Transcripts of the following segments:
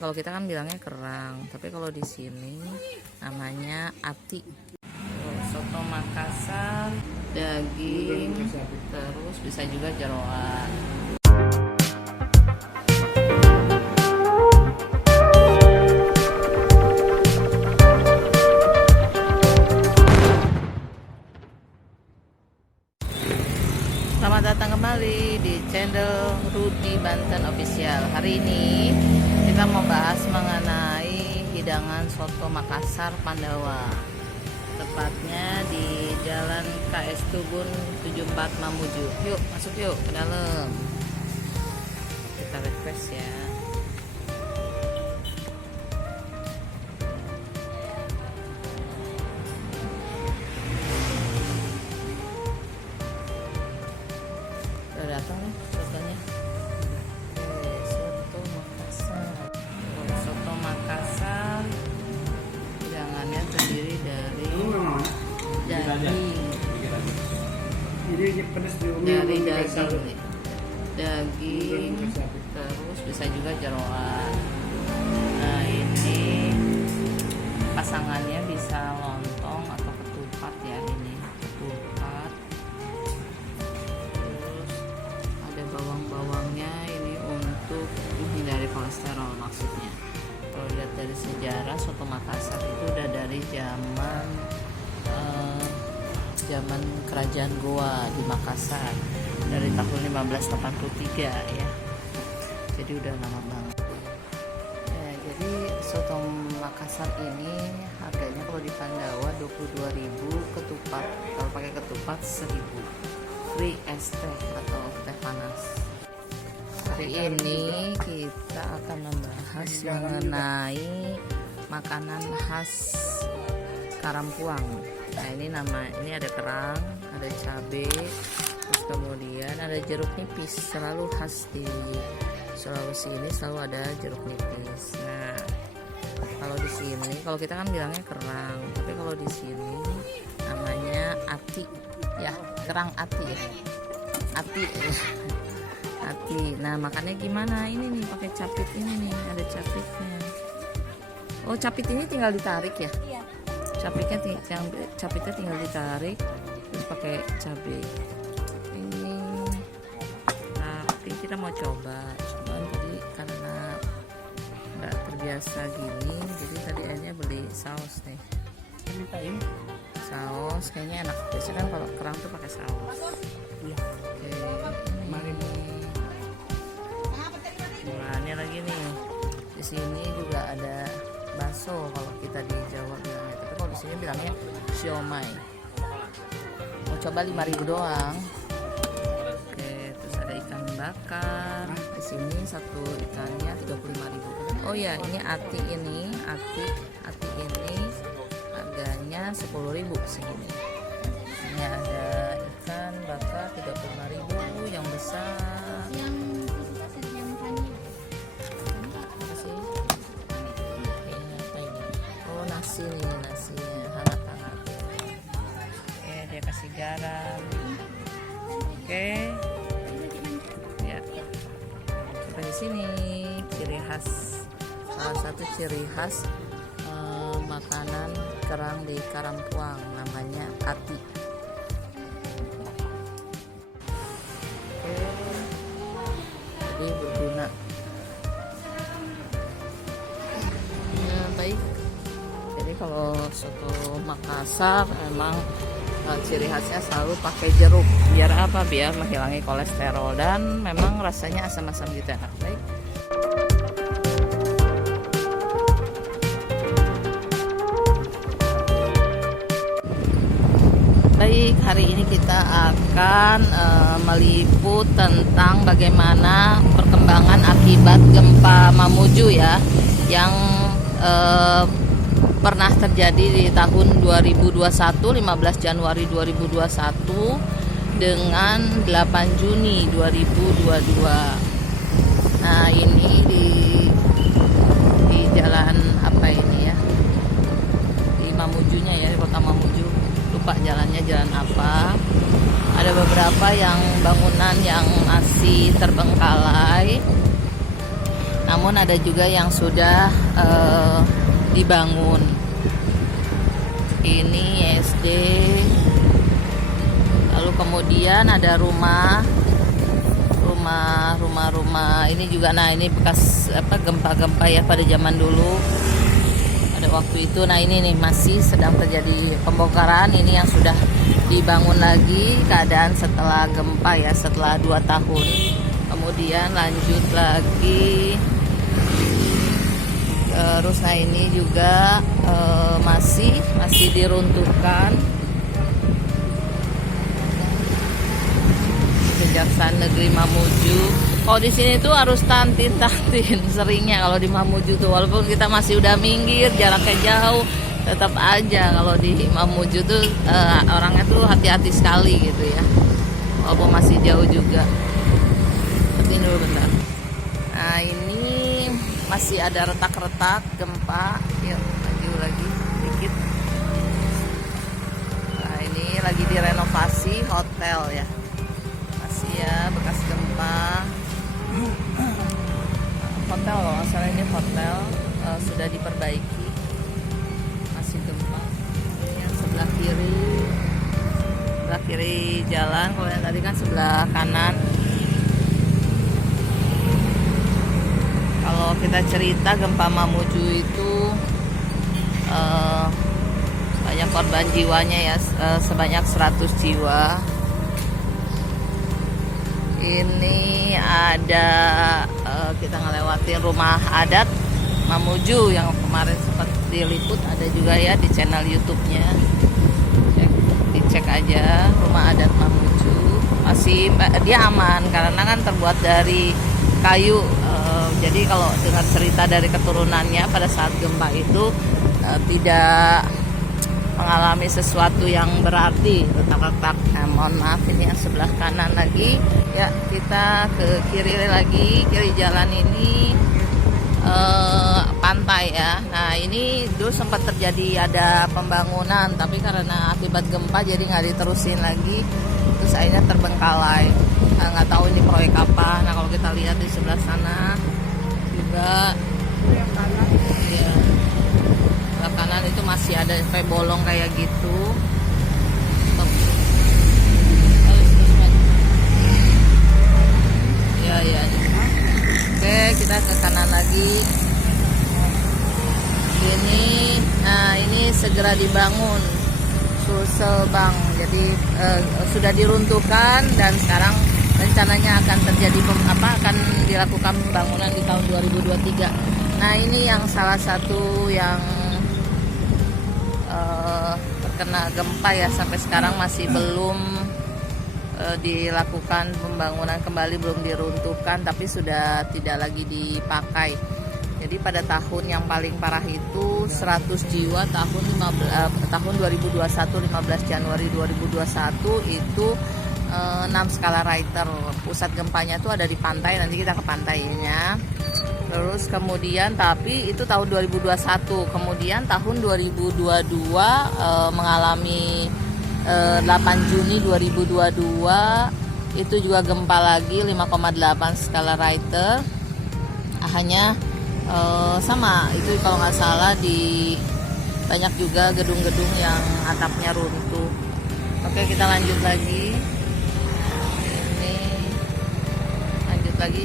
Kalau kita kan bilangnya kerang, tapi kalau di sini namanya ati. Soto Makassar, daging, terus bisa juga jeroan. Selamat datang kembali di channel Rudy Banten Official. Hari ini kita mau bahas mengenai hidangan soto Makassar Pandawa. Tepatnya di Jalan KS Tubun 74 Mamuju. Yuk, masuk yuk ke dalam. Kita request ya. Datang nih sotonya. Oke, soto Makassar. Soto Makassar hidangannya terdiri dari daging, daging, terus bisa juga jeroan. Nah, ini pasangannya bisa lontong atau ketupat ya, ini ketupat. Bawang-bawangnya ini untuk menghindari kolesterol maksudnya. Kalau lihat dari sejarah, soto Makassar itu udah dari zaman kerajaan Goa di Makassar dari tahun 1583 ya. Jadi udah lama banget. Ya, jadi soto Makassar ini harganya kalau di Pandawa 22.000, ketupat kalau pakai ketupat 1.000. Free es teh atau teh panas. Hari ini kita akan membahas mengenai makanan khas Karampuang. Nah, ini ada kerang, ada cabai, terus kemudian ada jeruk nipis. Selalu khas di Sulawesi ini selalu ada jeruk nipis. Nah, kalau di sini, kalau kita kan bilangnya kerang, tapi kalau di sini namanya ati. Ya, kerang ati ya. Ati. Ati. Nah, makannya gimana? Ini nih pakai capit ini nih, ada capitnya. Oh, capit ini tinggal ditarik ya? Iya. Capitnya tinggal ditarik terus pakai cabai. Ini tapi kita mau coba. Cuman tadi karena nggak terbiasa gini, jadi tadi akhirnya beli saus nih. Mintain saus kayaknya enak. Biasanya kan kalau kerang tuh pakai saus. Iya. Oke. Mari mulanya lagi nih. Di sini juga ada bakso kalau kita di Jawa bilangnya. Tapi kalau di sini bilangnya siomay. Mau coba 5.000 doang. Oke, terus ada ikan bakar. Di sini satu ikannya 35.000. Oh ya, ini ati ini harganya 10.000 segini. Ini ada ikan bakar 35.000 yang besar. Yang apa sih? Apa ini? Oh, nasi nih, nasinya hangat-hangat. Oke, dia kasih garam. Oke. Ya. Sampai di sini ciri khas, salah satu ciri khas makanan kerang di Karampuang, namanya ati. Oke, jadi berguna. Ya, baik. Jadi kalau soto Makassar emang ciri khasnya selalu pakai jeruk. Biar apa? Biar menghilangi kolesterol, dan memang rasanya asam-asam gitu enak. Baik. Baik, hari ini kita akan meliput tentang bagaimana perkembangan akibat gempa Mamuju ya, yang pernah terjadi di tahun 2021, 15 Januari 2021 dengan 8 Juni 2022. Nah, ini di jalan apa ini ya? Di Mamujunya ya, di kota Mamuju. Lupa jalannya jalan apa. Ada beberapa yang bangunan yang masih terbengkalai. namun ada juga yang sudah dibangun. Ini SD, lalu kemudian ada rumah ini juga. Nah, ini bekas gempa-gempa ya pada zaman dulu, pada waktu itu. Nah, ini nih masih sedang terjadi pembongkaran. Ini yang sudah dibangun lagi keadaan setelah gempa ya, setelah 2 tahun. Kemudian lanjut lagi. Terus nah ini juga masih diruntuhkan. Kejaksaan Negeri Mamuju. Kalau di sini tuh harus tantin seringnya kalau di Mamuju tuh, walaupun kita masih udah minggir, jaraknya jauh, tetap aja kalau di Mamuju tuh orangnya tuh hati-hati sekali gitu ya, walaupun masih jauh juga. Seperti dulu bentar. Nah, ini masih ada retak-retak gempa. Yuk maju lagi dikit. Nah, ini lagi direnovasi hotel ya, masih ya bekas gempa. Hotel loh, masalah ini hotel sudah diperbaiki, masih gempa. Yang sebelah kiri jalan, kalau yang tadi kan sebelah kanan. Kalau kita cerita gempa Mamuju itu banyak korban jiwanya ya, sebanyak 100 jiwa. Ini ada kita ngelewatin rumah adat Mamuju yang kemarin sempat diliput, ada juga ya di channel YouTube-nya. Dicek aja rumah adat Mamuju. Masih dia aman karena kan terbuat dari kayu. Jadi kalau dengar cerita dari keturunannya pada saat gempa itu tidak mengalami sesuatu yang berarti, retak-retak. Nah, mohon maaf, ini yang sebelah kanan lagi ya. Kita ke kiri lagi, kiri jalan ini pantai ya. Nah, ini dulu sempat terjadi ada pembangunan, tapi karena akibat gempa jadi nggak diterusin lagi, terus akhirnya terbengkalai. Nggak tahu ini proyek apa. Nah, kalau kita lihat di sebelah sana juga yang kanan ya, sebelah kanan itu masih ada kayak bolong kayak gitu. Ya. Oke, kita ke kanan lagi. Ini segera dibangun Sulselbang. Jadi sudah diruntuhkan dan sekarang rencananya akan terjadi akan dilakukan pembangunan di tahun 2023. Nah, ini yang salah satu yang terkena gempa ya, sampai sekarang masih belum dilakukan pembangunan kembali, belum diruntuhkan, tapi sudah tidak lagi dipakai. Jadi pada tahun yang paling parah itu 100 jiwa tahun 2021, 15 Januari 2021 itu 6 skala Richter. Pusat gempanya itu ada di pantai, nanti kita ke pantainya. Terus kemudian, tapi itu tahun 2021. Kemudian tahun 2022 mengalami 8 Juni 2022 itu juga gempa lagi 5,8 skala Richter. Hanya sama itu kalau nggak salah di banyak juga gedung-gedung yang atapnya runtuh. Oke, kita lanjut lagi. Lagi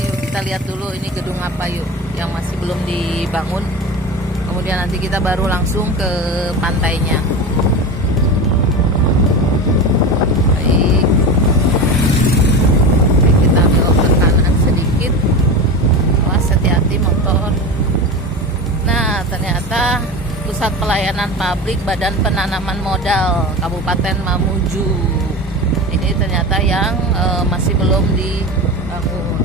yuk kita lihat dulu ini gedung apa yuk yang masih belum dibangun, kemudian nanti kita baru langsung ke pantainya. Baik, kita belok ke kanan sedikit, awas hati-hati motor. Nah, ternyata Pusat Pelayanan Publik Badan Penanaman Modal Kabupaten Mamuju ini ternyata yang masih belum dibangun.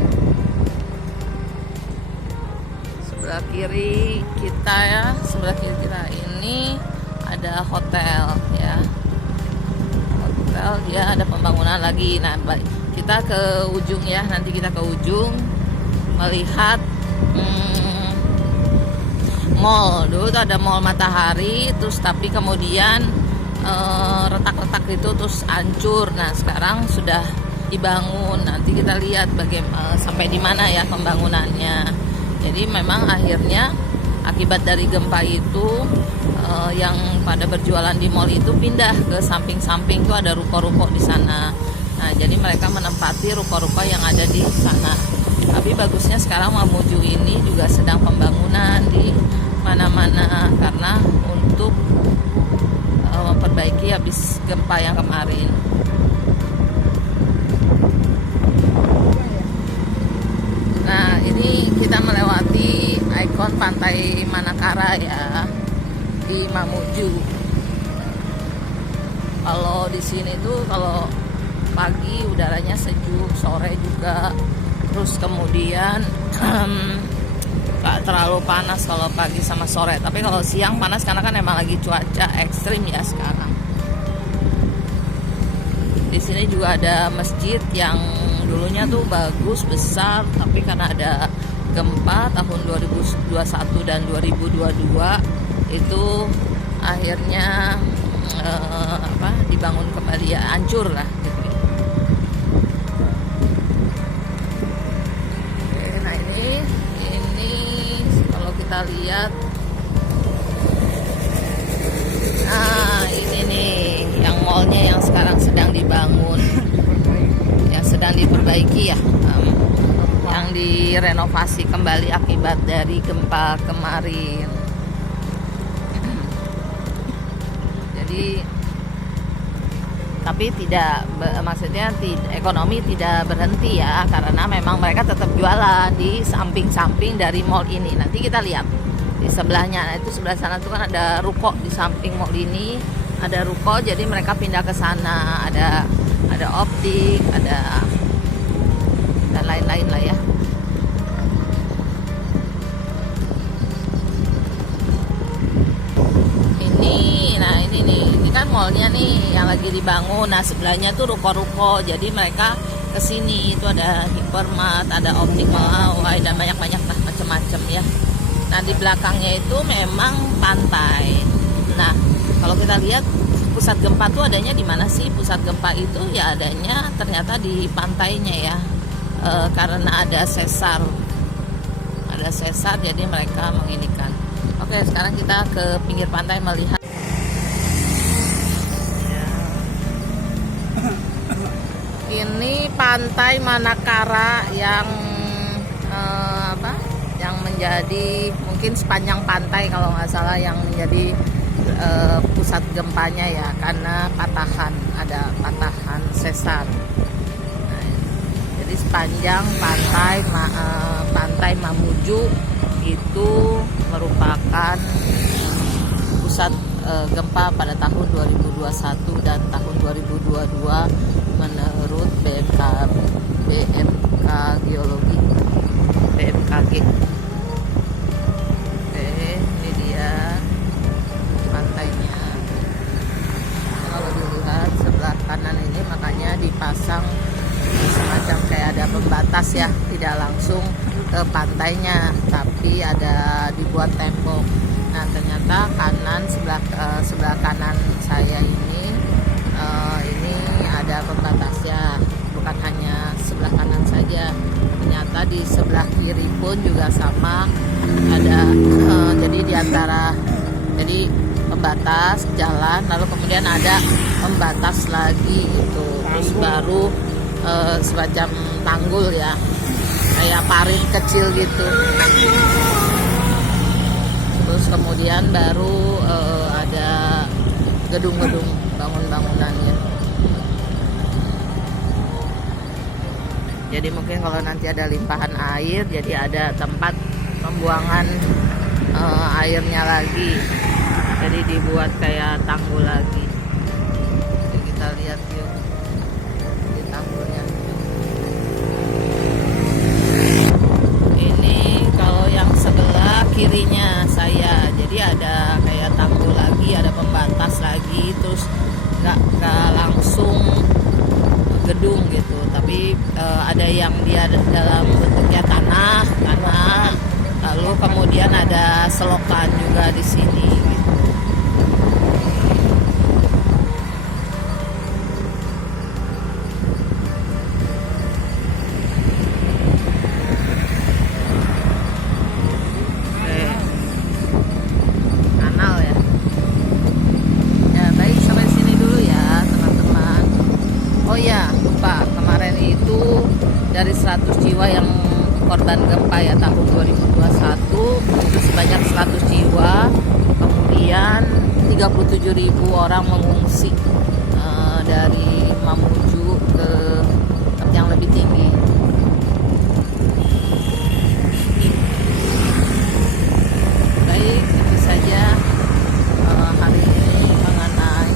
Sebelah kiri kita ya, sebelah kiri kita ini ada hotel ya. Hotel dia ada pembangunan lagi. Nah, kita ke ujung ya, nanti kita ke ujung melihat mall. Dulu tuh ada mall Matahari, terus tapi kemudian retak-retak itu terus hancur. Nah, sekarang sudah dibangun. Nanti kita lihat bagaimana sampai di mana ya pembangunannya. Jadi memang akhirnya akibat dari gempa itu yang pada berjualan di mall itu pindah ke samping-samping, itu ada ruko-ruko di sana. Nah, jadi mereka menempati ruko-ruko yang ada di sana. Tapi bagusnya sekarang Mamuju ini juga sedang pembangunan di mana-mana karena untuk memperbaiki habis gempa yang kemarin. Nah, ini kita melewati ikon Pantai Manakara ya di Mamuju. Kalau di sini tuh kalau pagi udaranya sejuk, sore juga. Terus kemudian gak terlalu panas kalau pagi sama sore. Tapi kalau siang panas karena kan emang lagi cuaca ekstrim ya sekarang. Di sini juga ada masjid yang dulunya tuh bagus, besar, tapi karena ada gempa tahun 2021 dan 2022 itu akhirnya dibangun kembali ya, hancur lah gitu. Oke, nah ini kalau kita lihat, nah ini nih yang mallnya yang sekarang sedang dibangun, yang sedang diperbaiki ya, yang direnovasi kembali akibat dari gempa kemarin. Jadi tapi maksudnya ekonomi tidak berhenti ya, karena memang mereka tetap jualan di samping-samping dari mall ini. Nanti kita lihat di sebelahnya. Nah, itu sebelah sana tuh kan ada ruko, di samping mall ini ada ruko, jadi mereka pindah ke sana. Ada optik, ada dan lain-lain lah ya. Ini kan mallnya nih yang lagi dibangun. Nah, sebelahnya tuh ruko-ruko, jadi mereka kesini. Itu ada Hypermart, ada Optik Mall, dan banyak-banyak lah macam-macam ya. Nah, di belakangnya itu memang pantai. Nah, kalau kita lihat pusat gempa tuh adanya di mana sih? Pusat gempa itu ya adanya ternyata di pantainya ya, karena ada sesar, jadi mereka menginikan. Oke, sekarang kita ke pinggir pantai melihat. Ini Pantai Manakara yang yang menjadi mungkin sepanjang pantai kalau nggak salah, yang menjadi pusat gempanya ya, karena ada patahan sesar. Nah, jadi sepanjang pantai Mamuju itu merupakan pusat gempa pada tahun 2021 dan tahun 2022 menurut BMK Geologi, BMKG. Oke, ini dia pantainya. Kalau dilihat sebelah kanan ini makanya dipasang semacam kayak ada pembatas ya, tidak langsung ke pantainya, tapi ada dibuat tembok. Nah, ternyata sebelah kanan saya ini ada pembatasnya, bukan hanya sebelah kanan saja, ternyata di sebelah kiri pun juga sama ada. Jadi jadi pembatas jalan, lalu kemudian ada pembatas lagi gitu, terus baru semacam tanggul ya, kayak parit kecil gitu. Terus kemudian baru ada gedung-gedung bangunannya. Jadi mungkin kalau nanti ada limpahan air, jadi ada tempat pembuangan airnya lagi. Jadi dibuat kayak tanggul lagi. Jadi kita lihat yuk di tanggulnya. Ini kalau yang sebelah kirinya saya, jadi ada kayak tanggul lagi, ada pembatas lagi, terus nggak langsung gedung gitu, tapi ada yang dia dalam bentuknya tanah, lalu kemudian ada selokan juga di sini gitu. jiwa yang korban gempa ya tahun 2021 itu sebanyak 100 jiwa, kemudian 37.000 orang mengungsi dari Mamuju ke tempat yang lebih tinggi. Baik, itu saja hari ini mengenai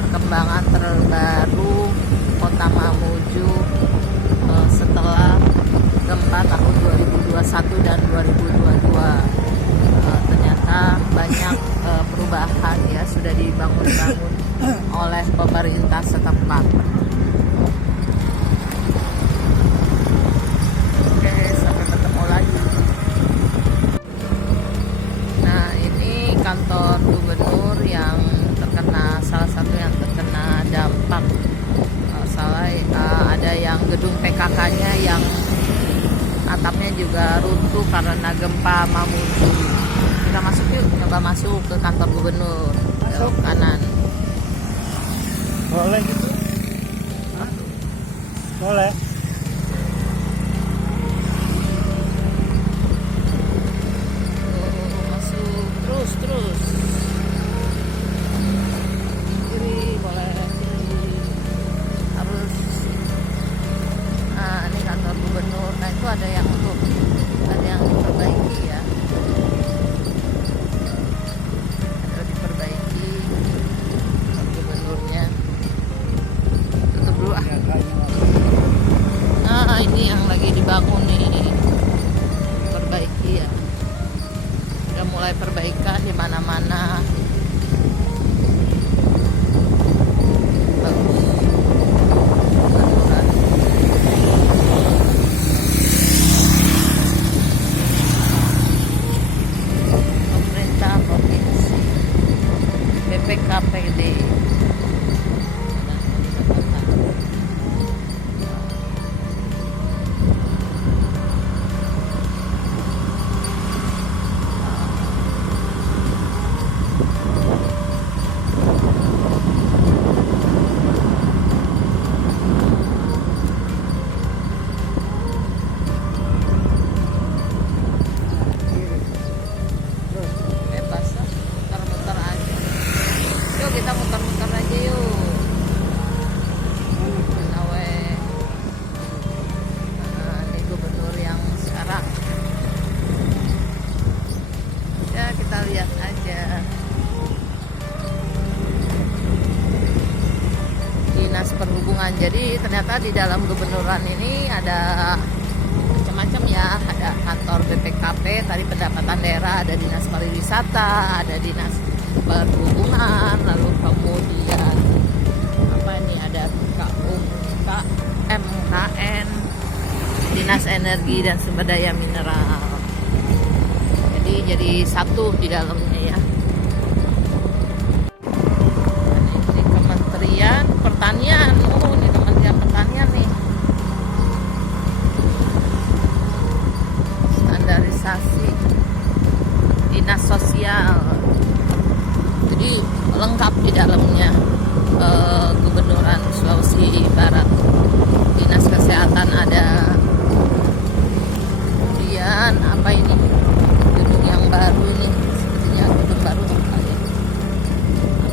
perkembangan terbaru Kota Mamuju setelah gempa tahun 2021 dan 2022. Ternyata banyak perubahan ya sudah dibangun-bangun oleh pemerintah setempat. Oke, sampai ketemu lagi. Nah, ini kantor gubernur yang terkena, salah satu yang terkena dampak. Ada yang gedung PKK-nya yang atapnya juga runtuh karena gempa Mamuju. Kita masuk yuk, coba masuk ke kantor gubernur. Belok kanan. Boleh gitu? Hah? Boleh. Masuk terus. Kiri boleh, kiri. Harus. Nah, ini kantor gubernur. Nah, itu ada yang diperbaiki ya. Ada diperbaiki kantor gubernurnya. Tutup dulu ah. Nah, ini yang lagi dibangun nih. Perbaiki ya. Udah mulai perbaikan di mana-mana. Pemerintah provinsi BPKPD. Bebas lah, muter-muter aja. Yuk kita muter-muter aja yuk. Nawe. Nah, ini gubernur yang sekarang. Ya kita lihat aja. Dinas Perhubungan. Jadi ternyata di dalam gubernuran ini ada macam-macam ya, ada kantor BPKP, tadi pendapatan daerah, ada dinas pariwisata, ada dinas perhubungan, lalu kemudian apa ini ada KMKN, dinas energi dan sumber daya mineral. Jadi satu di dalamnya ya. Ini Kementerian Pertanian. Oh, ini Kementerian Pertanian nih. Standarisasi, dinas sosial, jadi lengkap di dalamnya. Gubernuran Sulawesi Barat, dinas kesehatan ada, kemudian apa ini gedung yang baru ini, sepertinya gedung baru apa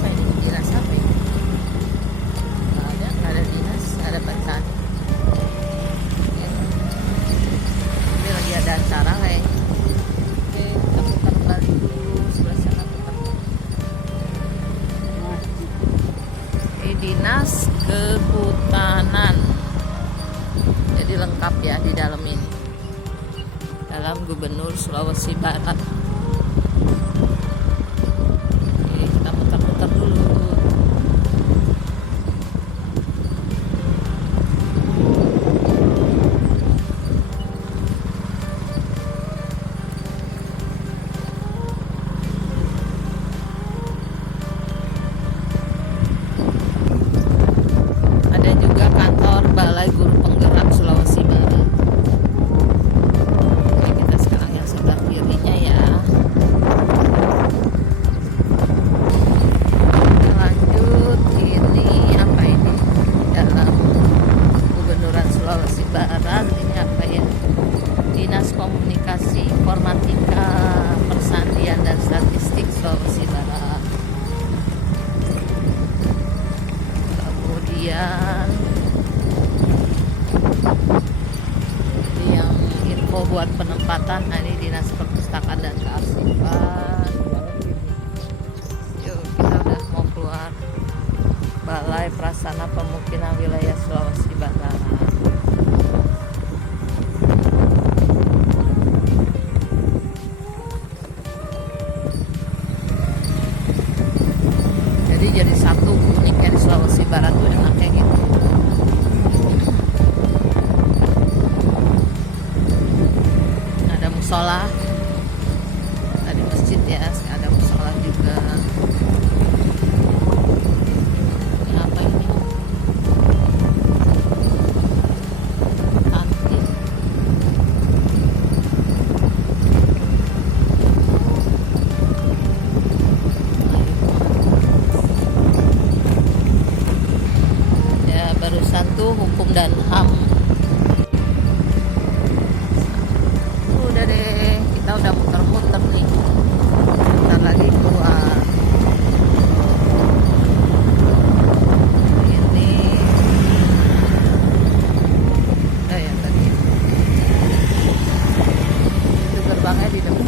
ini, dinas apa ini? Nggak ada dinas, ada petani. Ini lagi ada acara kayak. Oke, kita putar balik dulu sebelah sana, putar. Ini dinas kehutanan. Jadi lengkap ya di dalam ini. Dalam Gubernur Sulawesi Barat. Oke, kita putar-putar dulu. Ada juga kantor Balai Guru Penggerak Sulawesi Barat. Oke, kita sekarang yang sebelah kirinya ya. Komunikasi Informatika Persandian dan Statistik Sulawesi Barat. Kemudian yang info buat penempatan, nah ini Dinas Perpustakaan dan Kearsipan. Yuk, kita udah mau keluar Balai Prasarana Pemukiman Wilayah Sulawesi Barat. Jadi satu uniknya di Sulawesi Barat tuh enaknya gitu. Ada musola, tadi masjid ya, ada musola juga. Ini apa ini? Kantin. Barusan tuh hukum dan HAM. Udah deh, kita udah muter-muter nih. Bentar lagi keluar. Ini udah ya tadi. Itu gerbangnya di depan.